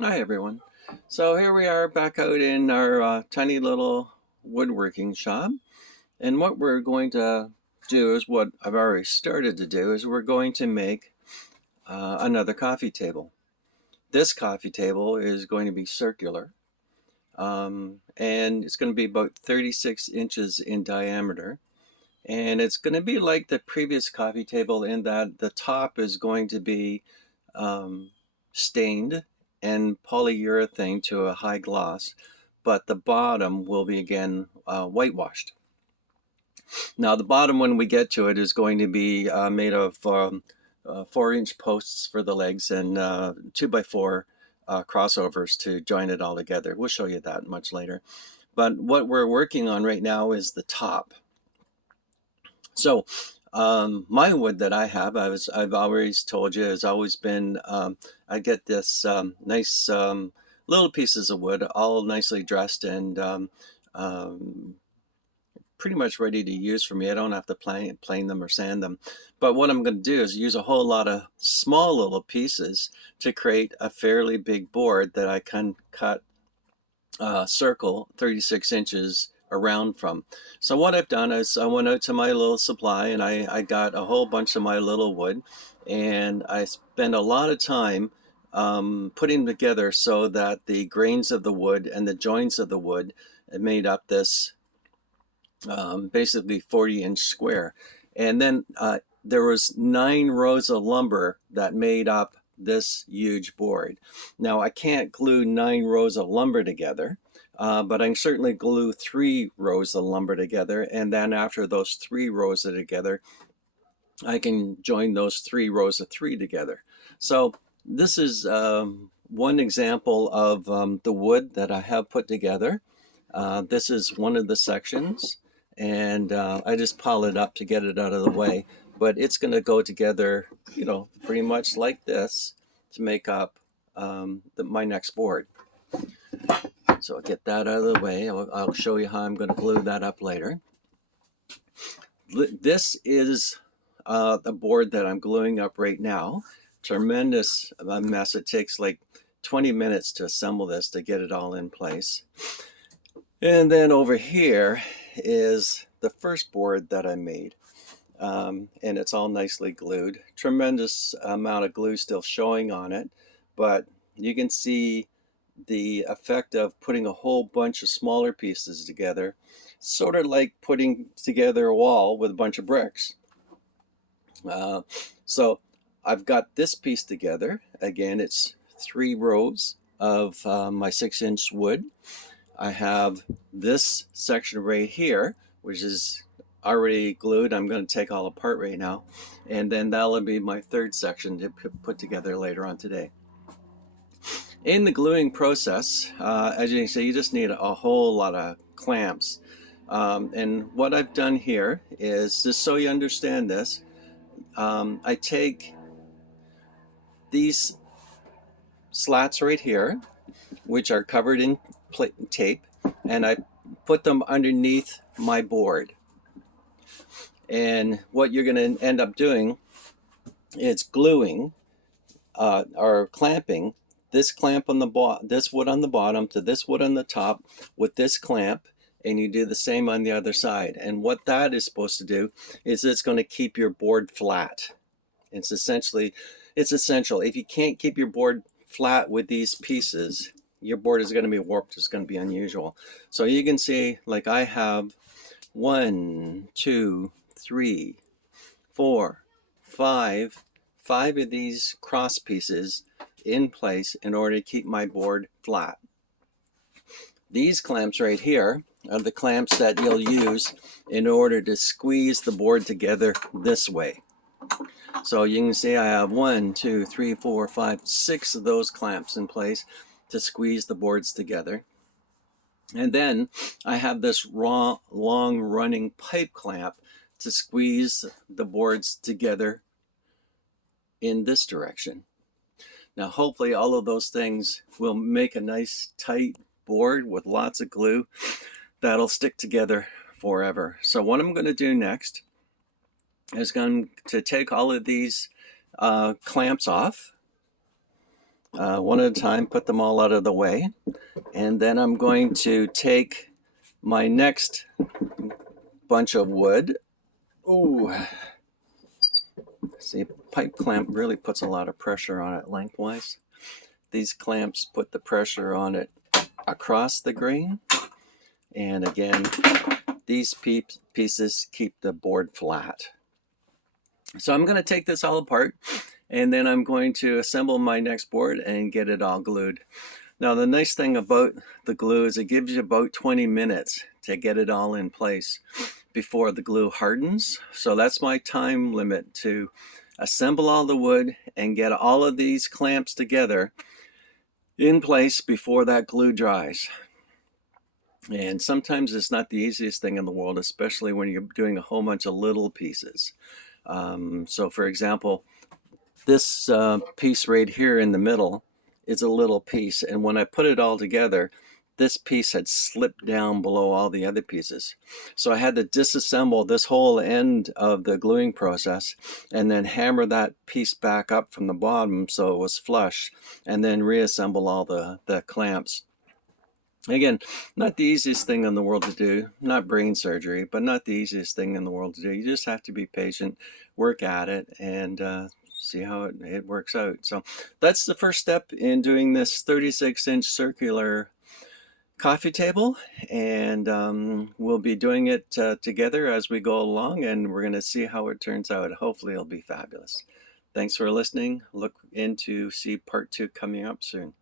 Hi everyone. So here we are back out in our tiny little woodworking shop. And what we're going to do is what I've already started to do is we're going to make another coffee table. This coffee table is going to be circular, and it's going to be about 36 inches in diameter. And it's going to be like the previous coffee table in that the top is going to be um, stained and polyurethane to a high gloss, but the bottom will be again whitewashed. Now, the bottom, when we get to it, is going to be made of 4-inch posts for the legs and 2x4 crossovers to join it all together. We'll show you that much later. But what we're working on right now is the top. So my wood that I have, I've always told you, has always been, I get this nice little pieces of wood, all nicely dressed and um, pretty much ready to use for me. I don't have to plane them or sand them. But what I'm going to do is use a whole lot of small little pieces to create a fairly big board that I can cut circle 36 inches around from. So what I've done is I went out to my little supply and I got a whole bunch of my little wood, and I spent a lot of time putting them together so that the grains of the wood and the joints of the wood made up this basically 40-inch square. And then there was 9 rows of lumber that made up this huge board. Now I can't glue 9 rows of lumber together, but I can certainly glue 3 rows of lumber together, and then after those 3 rows are together, I can join those 3 rows of 3 together. So this is one example of the wood that I have put together. This is one of the sections, and I just pile it up to get it out of the way. But it's going to go together, pretty much like this to make up my next board. So I'll get that out of the way. I'll show you how I'm going to glue that up later. This is the board that I'm gluing up right now. Tremendous mess. It takes like 20 minutes to assemble this to get it all in place. And then over here is the first board that I made. And it's all nicely glued. Tremendous amount of glue still showing on it, but you can see the effect of putting a whole bunch of smaller pieces together, sort of like putting together a wall with a bunch of bricks. So I've got this piece together. Again, it's 3 rows of my 6-inch wood. I have this section right here, which is already glued. I'm going to take all apart right now. And then that'll be my third section to put together later on today. In the gluing process, as you can see, you just need a whole lot of clamps. And what I've done here is, just so you understand this, I take these slats right here, which are covered in tape, and I put them underneath my board. And what you're going to end up doing is gluing or clamping this clamp on the this wood on the bottom to this wood on the top with this clamp, and you do the same on the other side. And what that is supposed to do is it's going to keep your board flat. It's essential. If you can't keep your board flat with these pieces, your board is going to be warped. It's going to be unusual. So you can see, like I have 1, 2, 3, 4, 5 of these cross pieces in place in order to keep my board flat. These clamps right here are the clamps that you'll use in order to squeeze the board together this way. So you can see I have 1, 2, 3, 4, 5, 6 of those clamps in place to squeeze the boards together. And then I have this long running pipe clamp to squeeze the boards together in this direction. Now hopefully all of those things will make a nice tight board with lots of glue that'll stick together forever. So what I'm going to do next is going to take all of these clamps off, one at a time, put them all out of the way. And then I'm going to take my next bunch of wood. Ooh, see, pipe clamp really puts a lot of pressure on it lengthwise. These clamps put the pressure on it across the grain. And again, these pieces keep the board flat. So I'm going to take this all apart, and then I'm going to assemble my next board and get it all glued. Now the nice thing about the glue is it gives you about 20 minutes to get it all in place before the glue hardens. So that's my time limit to assemble all the wood and get all of these clamps together in place before that glue dries. And sometimes it's not the easiest thing in the world, especially when you're doing a whole bunch of little pieces. So for example, this piece right here in the middle is a little piece, and when I put it all together, this piece had slipped down below all the other pieces. So I had to disassemble this whole end of the gluing process and then hammer that piece back up from the bottom so it was flush, and then reassemble all the clamps. Again, not the easiest thing in the world to do, not brain surgery, but not the easiest thing in the world to do. You just have to be patient, work at it, and see how it works out. So that's the first step in doing this 36-inch circular coffee table, and we'll be doing it together as we go along, and we're going to see how it turns out. Hopefully it'll be fabulous. Thanks for listening. Look in to see part 2 coming up soon.